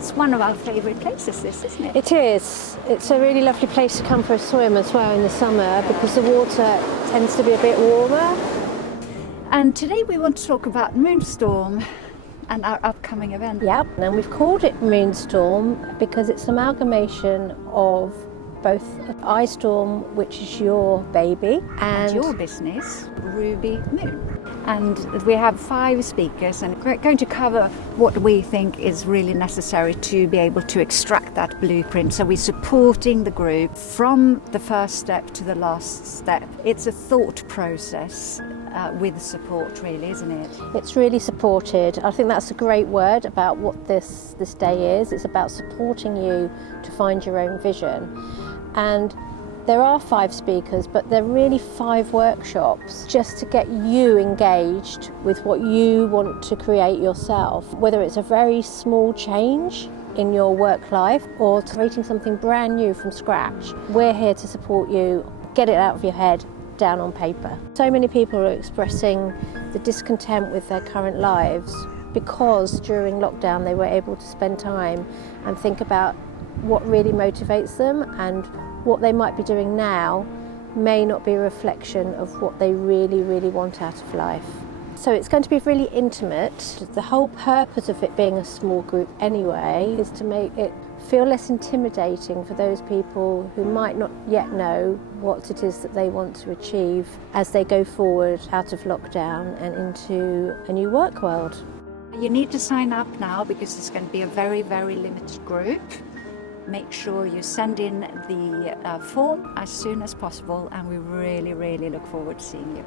It's one of our favourite places, this, isn't it? It is. It's a really lovely place to come for a swim as well in the summer because the water tends to be a bit warmer. And today we want to talk about Moonstorm and our upcoming event. Yep, and we've called it Moonstorm because it's an amalgamation of both Ice Storm, which is your baby, And your business, Ruby Moon. And we have 5 speakers and we're going to cover what we think is really necessary to be able to extract that blueprint. So we're supporting the group from the first step to the last step. It's a thought process with support, really, isn't it? It's really supported. I think that's a great word about what this day is. It's about supporting you to find your own vision. And there are 5 speakers, but they're really 5 workshops just to get you engaged with what you want to create yourself, whether it's a very small change in your work life or creating something brand new from scratch. We're here to support you, get it out of your head, down on paper. So many people are expressing the discontent with their current lives because during lockdown they were able to spend time and think about what really motivates them, and what they might be doing now may not be a reflection of what they really, really want out of life. So it's going to be really intimate. The whole purpose of it being a small group anyway is to make it feel less intimidating for those people who might not yet know what it is that they want to achieve as they go forward out of lockdown and into a new work world. You need to sign up now because it's going to be a very, very limited group. Make sure you send in the form as soon as possible, and we really, really look forward to seeing you.